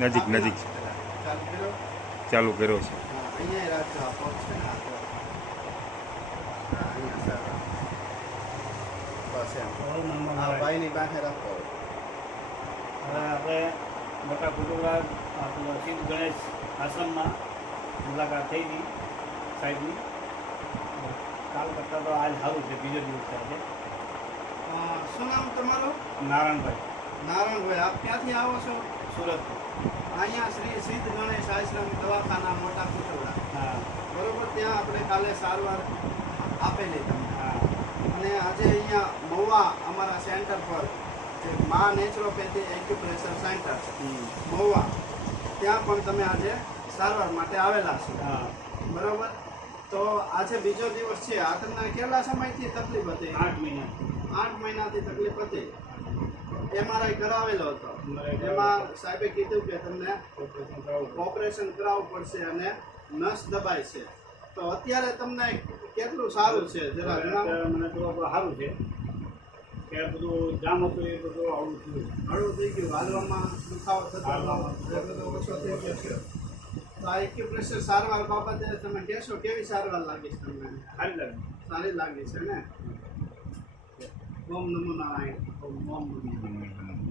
નજીક નજીક ચાલુ કર્યો છે. અહીંયા રાખજો આ પગ છે ને અહીંયા બસ એમ હા ભાઈની પાસે રાખો. હવે આપણે મોટા કુટુંબા સિદ્ધ ગણેશ આશ્રમમાં મુલાકાત થઈ હતી સાહેબની. કાલ કરતાં તો આજ સારું છે, બીજો દિવસ છે આજે. શું નામ તમારું? નારાયણભાઈ. નારાયણભાઈ, આપ ક્યાંથી આવો છો? સુરત. અહીંયા શ્રી સિદ્ધ ગણેશ આશ્રમ દવાખાના મોટા કુટુંબા, હા બરોબર. ત્યાં આપણે કાલે સારવાર આપેલી તમને. હા. અને આજે અહીંયા મહુવા અમારા સેન્ટર પર જે મા નેચરોપેથી એક્યુપ્રેશર સેન્ટર છે મહુવા, ત્યાં પણ તમે આજે સારવાર માટે આવેલા છો, હા બરોબર. તો આજે બીજો દિવસ છે. આ તમને કેટલા સમયથી તકલીફ હતી? 8 મહિના. 8 મહિનાથી તકલીફ હતી. MRI કરાવેલો હતો. MRI એમાં સાહેબે કીધું કે તમને ઓપરેશન કરાવવું. ઓપરેશન કરાવવું પડશે અને નસ દબાય છે. તો અત્યારે તમને કેટલું સારું છે જરા જણાવો. અત્યારે મને તો સારું છે કે બધું જામ હતું એ બધું આવું થયું. હળવું થઈ ગયું, હાલવામાં દુખાવો થતો હાલવામાં. એ બધો ઓછો થઈ ગયો છે. તો આ એક્યુપ્રેશર સારવાર બાબતે તમે કહેશો કેવી સારવાર લાગી છે તમને? સારી લાગે. સારી લાગી છે ને? ઓમ નમો નારાયણ. ઓમ નમો નારાયણ.